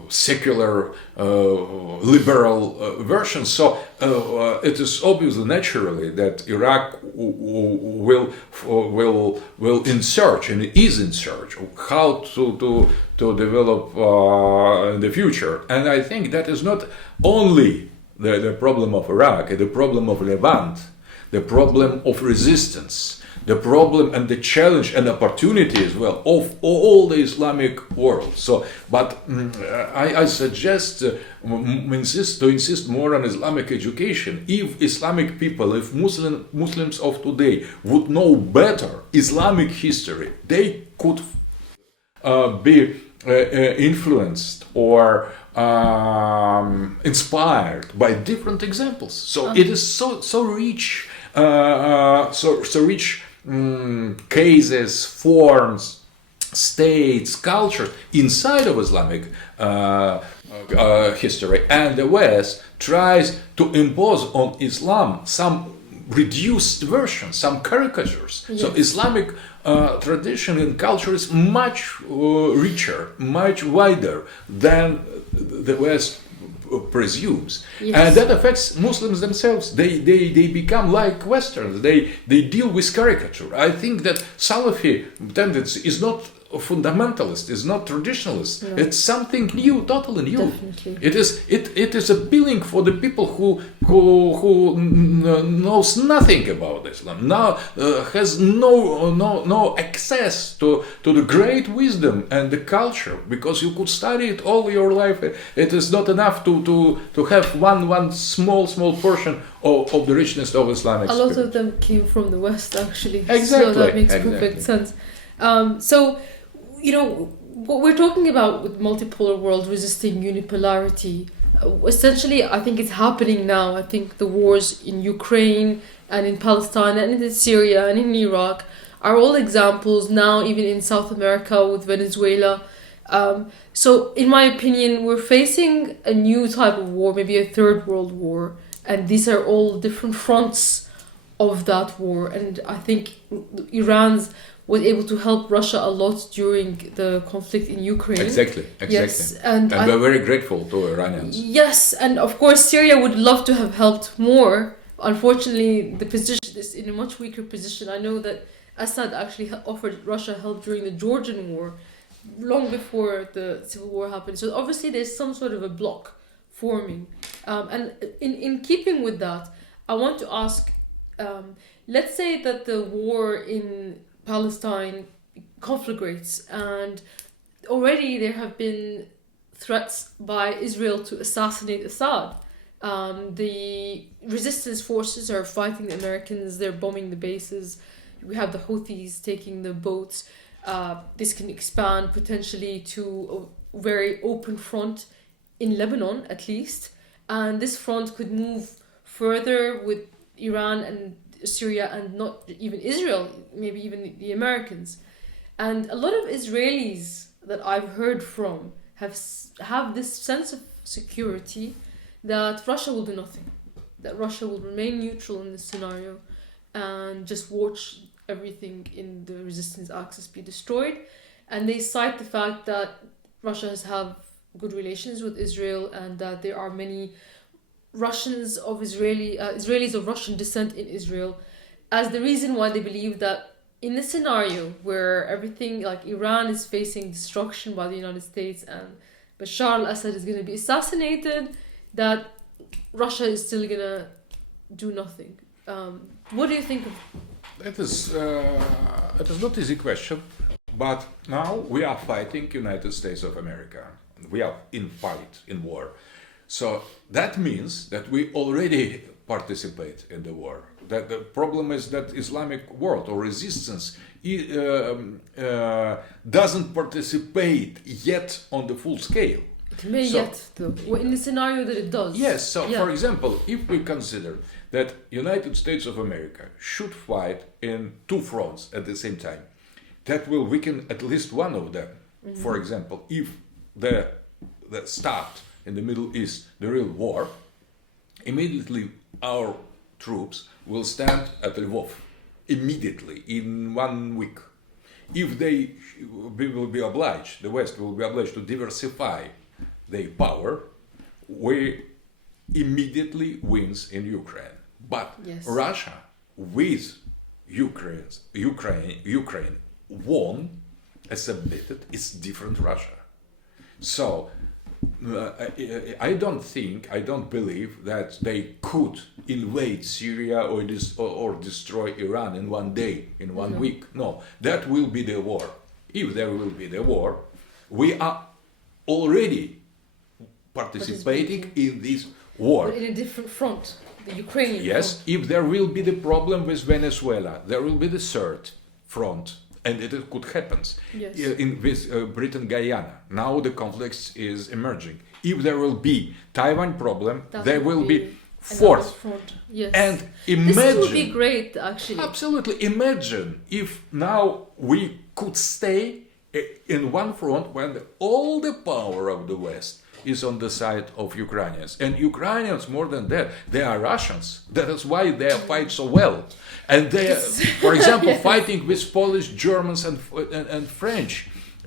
secular liberal version. So it is obviously naturally that Iraq will in search, and is in search of how to develop in the future. And I think that is not only the problem of Iraq, the problem of Levant, the problem of resistance, the problem and the challenge and opportunity as well of all the Islamic world. So, but I suggest insist more on Islamic education. If Islamic people, if Muslims of today would know better Islamic history, they could be influenced or inspired by different examples. So it is so rich, so rich. Cases, forms, states, culture inside of Islamic history, and the West tries to impose on Islam some reduced versions, some caricatures. Yes. So Islamic tradition and culture is much richer, much wider than the West presumes. Yes. And that affects Muslims themselves. They become like Westerns. They deal with caricature. I think that Salafi tendency is not fundamentalist, is not traditionalist. No. It's something new, totally new. Definitely. It is appealing for the people who knows nothing about Islam. Now has no access to the great wisdom and the culture, because you could study it all your life. It is not enough to have one small portion of the richness of Islamic spirit. A lot of them came from the West, actually. Exactly. So that makes perfect sense. So, you know, what we're talking about with multipolar world resisting unipolarity, essentially, I think it's happening now. I think the wars in Ukraine and in Palestine and in Syria and in Iraq are all examples now, even in South America with Venezuela. So, in my opinion, we're facing a new type of war, maybe a third world war. And these are all different fronts of that war. And I think Iran's was able to help Russia a lot during the conflict in Ukraine. Exactly. Yes, and we're very grateful to Iranians. Yes, and of course Syria would love to have helped more. Unfortunately, the position is in a much weaker position. I know that Assad actually offered Russia help during the Georgian war, long before the civil war happened. So obviously there's some sort of a block forming. And in keeping with that, I want to ask, let's say that the war in Palestine conflagrates, and already there have been threats by Israel to assassinate Assad. The resistance forces are fighting the Americans, they're bombing the bases. We have the Houthis taking the boats. This can expand potentially to a very open front in Lebanon, at least. And this front could move further with Iran and Syria, and not even Israel, maybe even the Americans. And a lot of Israelis that I've heard from have this sense of security that Russia will do nothing, that Russia will remain neutral in this scenario and just watch everything in the resistance axis be destroyed. And they cite the fact that Russia has had good relations with Israel, and that there are many Russians of Israelis of Russian descent in Israel, as the reason why they believe that in a scenario where everything, like Iran is facing destruction by the United States and Bashar al-Assad is going to be assassinated, that Russia is still going to do nothing. What do you think of? It is not easy question, but now we are fighting United States of America. We are in fight, in war. So that means that we already participate in the war. That the problem is that Islamic world or resistance doesn't participate yet on the full scale. It may yet, though, in the scenario that it does. Yes, so for example, if we consider that United States of America should fight in two fronts at the same time, that will weaken at least one of them. Mm-hmm. For example, if the start in the Middle East, the real war, immediately our troops will stand at Lvov, immediately, in 1 week. If we will be obliged, the West will be obliged to diversify their power, we immediately wins in Ukraine. But Russia, with Ukraine won, as admitted, it's different Russia. So I don't believe that they could invade Syria or destroy Iran in 1 day, in 1 week. No, that will be the war. If there will be the war, we are already participating in this war. But in a different front, the Ukrainian front. Yes, if there will be the problem with Venezuela, there will be the third front. And it could happen with Britain Guyana. Now the conflict is emerging. If there will be Taiwan problem, there will be fourth front. Yes. And imagine, this would be great, actually. Absolutely. Imagine if now we could stay in one front when all the power of the West is on the side of Ukrainians. And Ukrainians, more than that, they are Russians. That is why they fight so well. And they are, for example, fighting with Polish, Germans and French.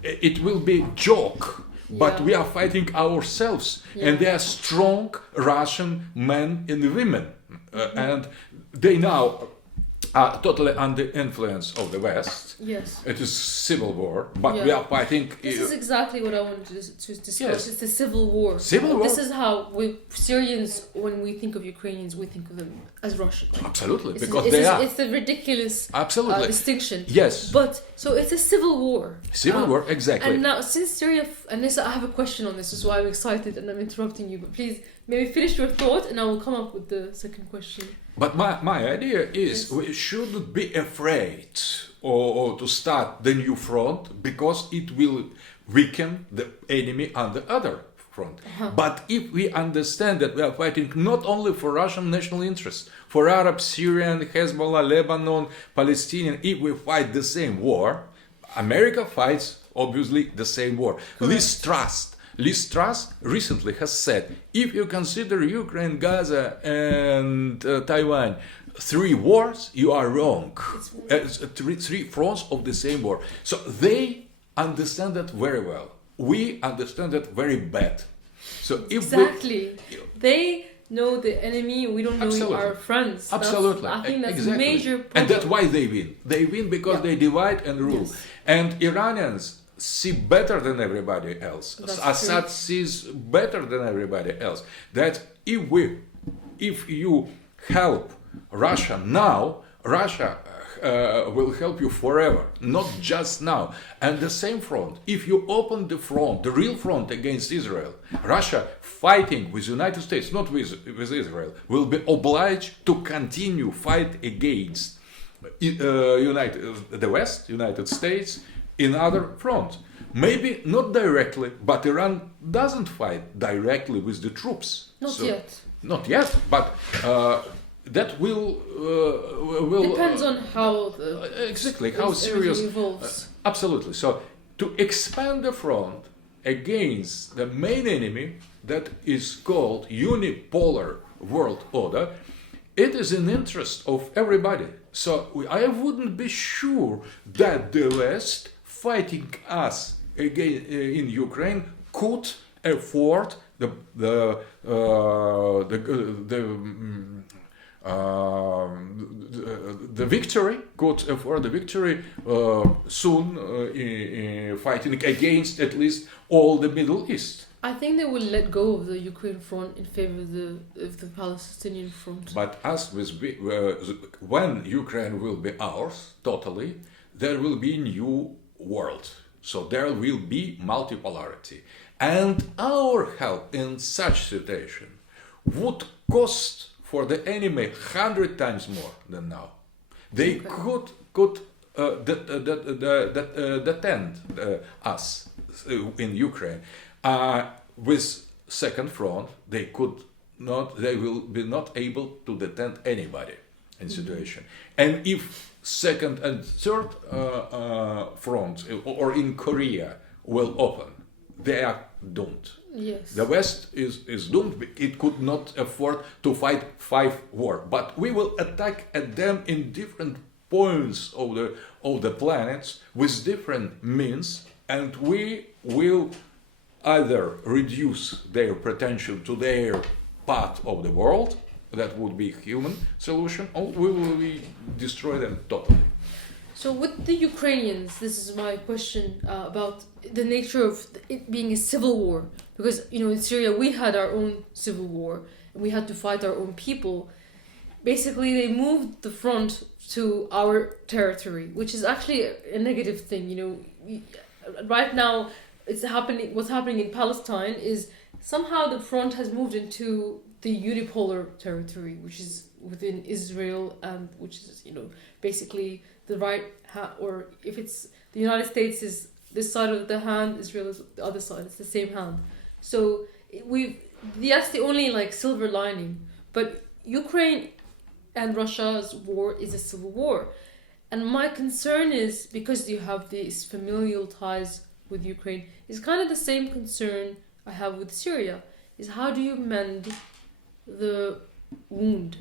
It will be a joke, but we are fighting ourselves. And they are strong Russian men and women. And they now are totally under influence of the West. Yes. It is civil war, but we are fighting. This is exactly what I wanted to discuss. Yes. It's a civil war. Civil war. This is how Syrians, when we think of Ukrainians, we think of them as Russian. Absolutely, because they are. It's a ridiculous distinction. Yes. But, so it's a civil war. Civil war, exactly. And now, since Syria, and this, I have a question on this, is why I'm excited and I'm interrupting you, but please, maybe finish your thought and I will come up with the second question. But my idea is we shouldn't be afraid or to start the new front, because it will weaken the enemy on the other front. But if we understand that we are fighting not only for Russian national interests, for Arab, Syrian, Hezbollah, Lebanon, Palestinian, if we fight the same war, America fights obviously the same war. Liz Truss recently has said, if you consider Ukraine, Gaza and Taiwan 3 wars, you are wrong. Three fronts of the same war. So they understand that very well. We understand that very bad. So if they know the enemy, we don't know our friends. Absolutely. I think that's a major problem. And that's why they win. They win because they divide and rule. Yes. And Iranians see better than everybody else. That's Assad true. sees better than everybody else. That if you help Russia now, Russia will help you forever, not just now. And the same front, if you open the front, the real front against Israel, Russia fighting with the United States, not with Israel, will be obliged to continue fight against the West, United States, in other fronts. Maybe not directly, but Iran doesn't fight directly with the troops. Not yet. Not yet, but that will Depends on how exactly how serious evolves. Absolutely. So to expand the front against the main enemy that is called unipolar world order, it is in interest of everybody. So I wouldn't be sure that the West fighting us again in Ukraine could afford the victory, could afford the victory soon in fighting against at least all the Middle East. I think they will let go of the Ukraine front in favor of the Palestinian front. But as with when Ukraine will be ours totally, there will be a new world. So there will be multipolarity, and our help in such situation would cost for the enemy 100 times more than now. They could detain us in Ukraine. With second front, they will be not able to detain anybody in situation. And if second and third front, or in Korea, will open, they are doomed. Yes. The West is doomed. It could not afford to fight 5 wars. But we will attack at them in different points of the planets with different means, and we will either reduce their pretension to their part of the world, that would be human solution, or we will destroy them totally. So with the Ukrainians, this is my question about the nature of it being a civil war. Because, in Syria, we had our own civil war, and we had to fight our own people. Basically, they moved the front to our territory, which is actually a negative thing. Right now, what's happening in Palestine is somehow the front has moved into the unipolar territory, which is within Israel, and which is, basically the right hand, or if it's the United States is this side of the hand, Israel is the other side. It's the same hand. So that's the only silver lining. But Ukraine and Russia's war is a civil war, and my concern is, because you have these familial ties with Ukraine, is kind of the same concern I have with Syria. Is how do you mend the wound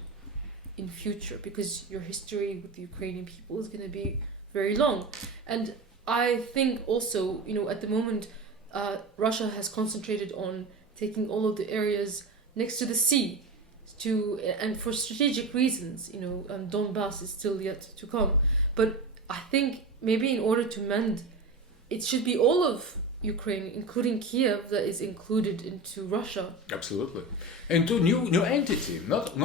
in future, because your history with the Ukrainian people is going to be very long. And I think also, at the moment, Russia has concentrated on taking all of the areas next to the sea, and for strategic reasons, Donbass is still yet to come. But I think maybe in order to mend, it should be all of Ukraine, including Kiev, that is included into Russia. Absolutely. Into new entity, not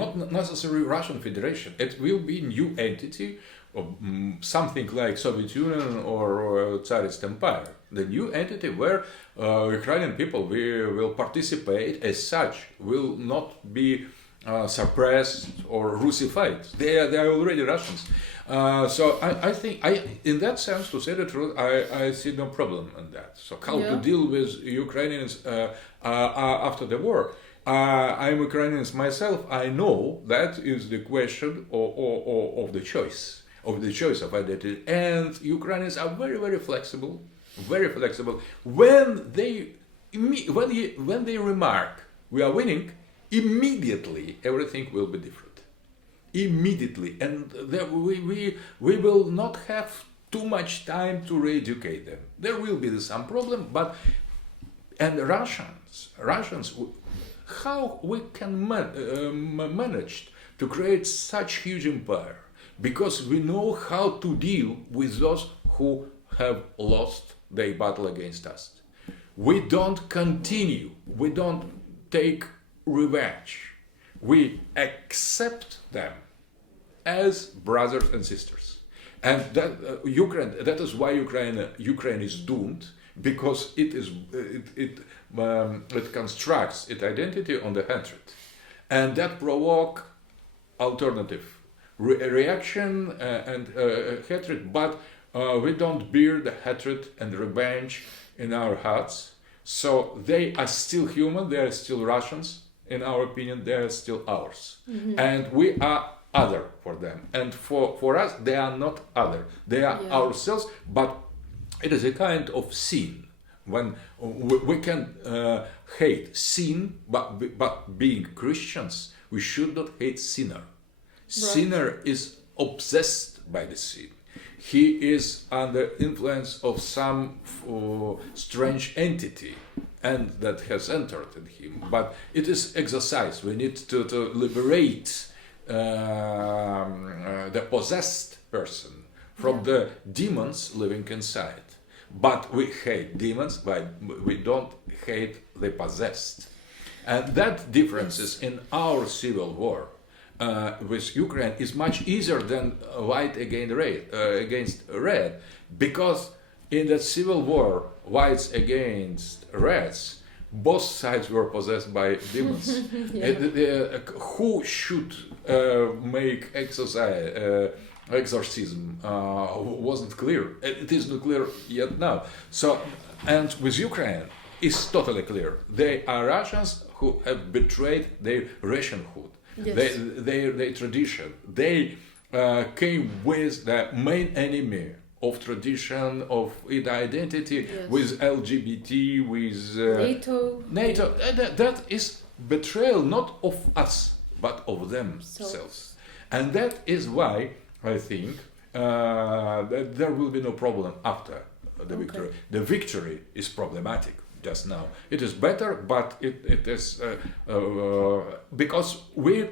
necessarily Russian Federation. It will be new entity of something like Soviet Union or Tsarist Empire. The new entity where Ukrainian people will participate as such, will not be suppressed or Russified. They are already Russians. So I think, in that sense, to say the truth, I see no problem in that. So how to deal with Ukrainians after the war? I'm Ukrainian myself. I know that is the question of the choice of identity. And Ukrainians are very, very flexible, very flexible. When they remark we are winning, immediately everything will be different. Immediately, and we will not have too much time to re-educate them. There will be some problem, and Russians, how we can manage to create such huge empire? Because we know how to deal with those who have lost they battle against us. We don't continue. We don't take revenge. We accept them as brothers and sisters. And that Ukraine. That is why Ukraine is doomed, because it constructs its identity on the hatred, and that provoke alternative reaction and hatred. But we don't bear the hatred and revenge in our hearts. So they are still human. They are still Russians. In our opinion, they are still ours, and we are other for them. And for us, they are not other. They are ourselves. But it is a kind of sin when we can hate sin, but being Christians, we should not hate sinner. Sinner is obsessed by the sin. He is under influence of some strange entity, and that has entered in him. But it is exercise. We need to liberate the possessed person from the demons living inside. But we hate demons, but we don't hate the possessed. And that differences in our civil war with Ukraine is much easier than white against red, because in that civil war, whites against reds, both sides were possessed by demons. Who should make exorcism wasn't clear. It is not clear yet now. So, and with Ukraine, it's totally clear. They are Russians who have betrayed their Russianhood, their tradition. They came with the main enemy of tradition, of identity, with LGBT, with NATO. That is betrayal not of us, but of themselves. And that is why I think that there will be no problem after the victory. The victory is problematic just now. It is better, but it is because we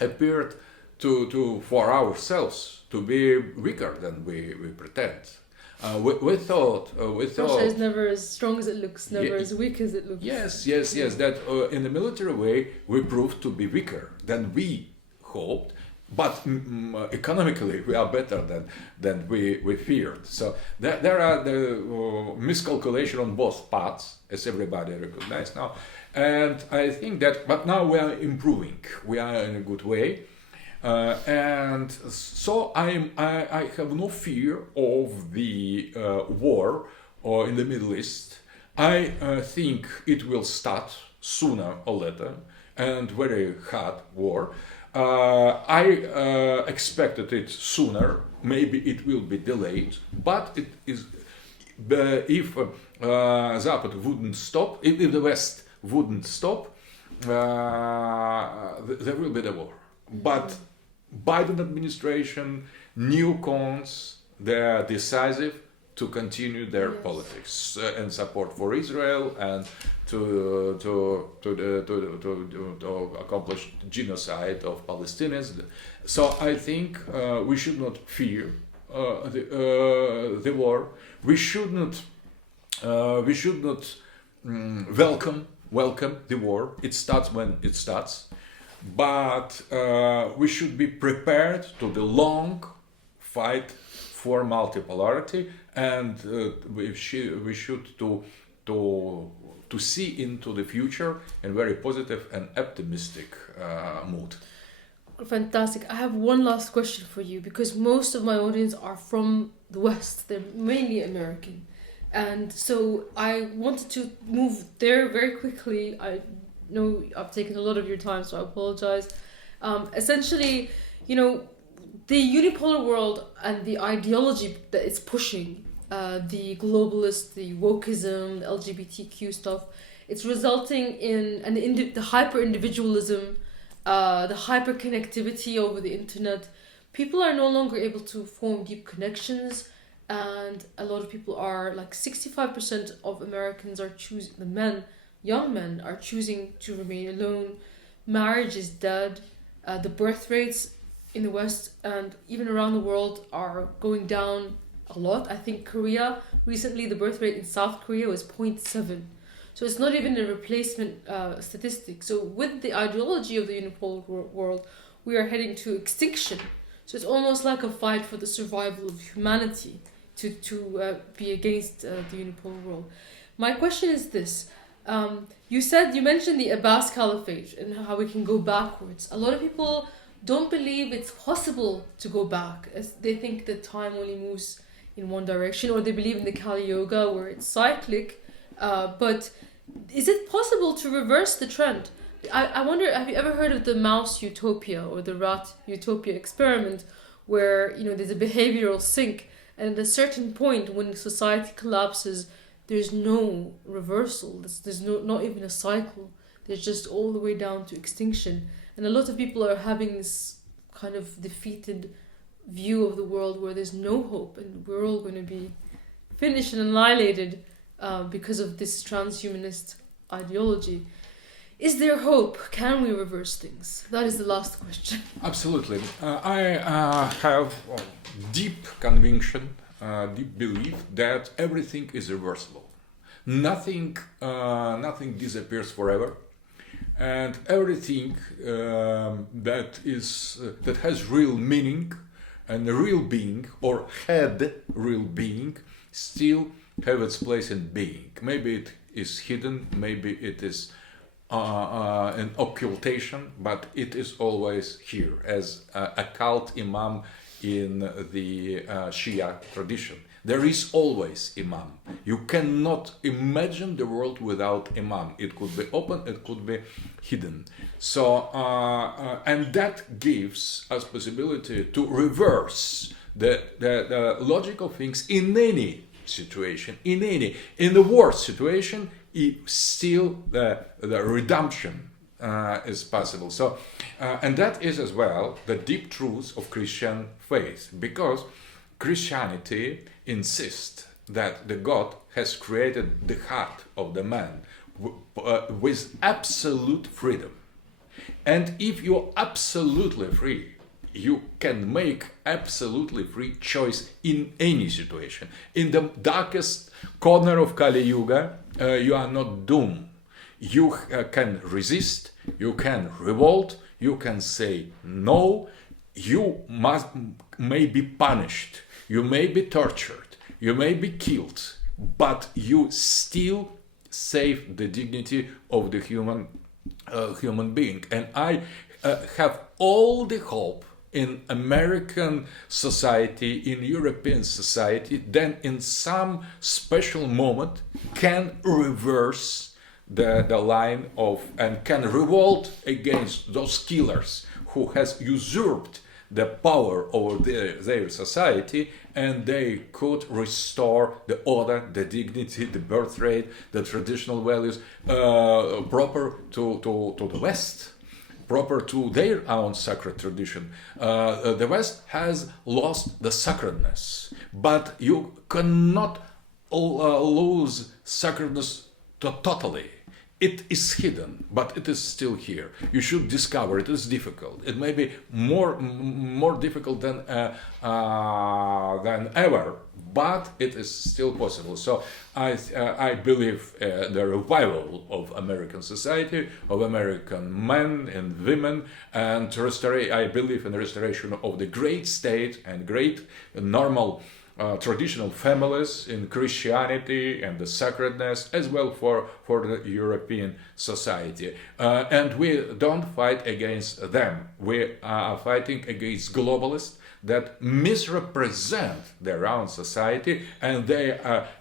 appeared to for ourselves to be weaker than we pretend. We thought Russia is never as strong as it looks, never as weak as it looks. Yes. That in the military way we proved to be weaker than we hoped, but economically we are better than we feared. So there are the miscalculation on both parts, as everybody recognizes now. And I think that, but now we are improving. We are in a good way. And so I have no fear of the war in the Middle East. I think it will start sooner or later, and very hard war. I expected it sooner. Maybe it will be delayed, but it is. If Zapad wouldn't stop, if the West wouldn't stop, there will be the war. But Biden administration, new cons, they are decisive to continue their politics and support for Israel and to accomplish genocide of Palestinians. So I think we should not fear the war. We should not welcome the war. It starts when it starts. But we should be prepared to the long fight for multipolarity, and we should to see into the future in very positive and optimistic mood. Fantastic. I have one last question for you, because most of my audience are from the West. They're mainly American. And so I wanted to move there very quickly. I know I've taken a lot of your time, so I apologize. Essentially, the unipolar world and the ideology that it's pushing, the globalist, the wokeism, the LGBTQ stuff, it's resulting in the hyper-individualism, the hyper-connectivity over the internet. People are no longer able to form deep connections, and a lot of people are, like 65% of Americans are choosing, young men are choosing to remain alone. Marriage is dead. The birth rates in the West and even around the world are going down a lot. I think Korea, recently the birth rate in South Korea was 0.7. So it's not even a replacement statistic. So with the ideology of the unipolar world, we are heading to extinction. So it's almost like a fight for the survival of humanity to be against the unipolar world. My question is this. You mentioned the Abbas Caliphate and how we can go backwards. A lot of people don't believe it's possible to go back, as they think that time only moves in one direction, or they believe in the Kali Yuga where it's cyclic. But is it possible to reverse the trend? I wonder, have you ever heard of the mouse utopia or the rat utopia experiment, where there's a behavioral sink, and at a certain point when society collapses, there's no reversal. There's not even a cycle. There's just all the way down to extinction. And a lot of people are having this kind of defeated view of the world where there's no hope and we're all going to be finished and annihilated because of this transhumanist ideology. Is there hope? Can we reverse things? That is the last question. Absolutely. I have deep conviction, deep belief that everything is reversible. Nothing disappears forever, and everything that has real meaning and a real being, or had real being, still have its place in being. Maybe it is hidden, maybe it is an occultation, but it is always here as a cult imam in the Shia tradition. There is always imam. You cannot imagine the world without imam. It could be open, it could be hidden. So, and that gives us possibility to reverse the logic of things in any situation, in the worst situation. Still the redemption is possible. So, and that is as well the deep truth of Christian faith, because Christianity insists that the God has created the heart of the man with absolute freedom. And if you're absolutely free, you can make absolutely free choice in any situation. In the darkest corner of Kali Yuga, you are not doomed. You can resist, you can revolt, you can say no, you may be punished, you may be tortured, you may be killed, but you still save the dignity of the human being. And I have all the hope in American society, in European society, then in some special moment can reverse the line of, and can revolt against those killers who has usurped the power over their society, and they could restore the order, the dignity, the birth rate, the traditional values proper to the West, proper to their own sacred tradition. The West has lost the sacredness, but you cannot lose sacredness totally. It is hidden, but it is still here. You should discover it. It is difficult. It may be more difficult than ever, but it is still possible. So I believe the revival of American society, of American men and women, and I believe in the restoration of the great state and great normal traditional families in Christianity and the sacredness, as well for the European society. And we don't fight against them. We are fighting against globalists that misrepresent their own society, and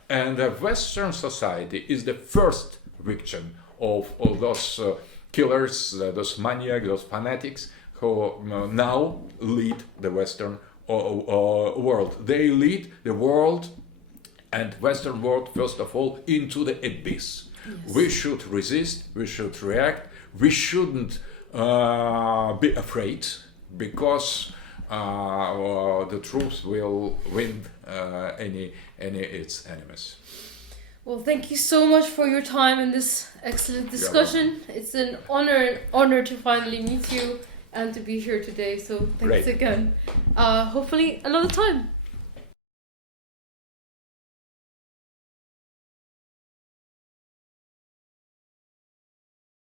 and the Western society is the first victim of those killers, those maniacs, those fanatics who now lead the Western world. They lead the world and Western world, first of all, into the abyss. Yes. We should resist, we should react, we shouldn't be afraid, because the truth will win any its enemies. Well, thank you so much for your time in this excellent discussion. It's an honor to finally meet you and to be here today. So thanks again. Hopefully another time.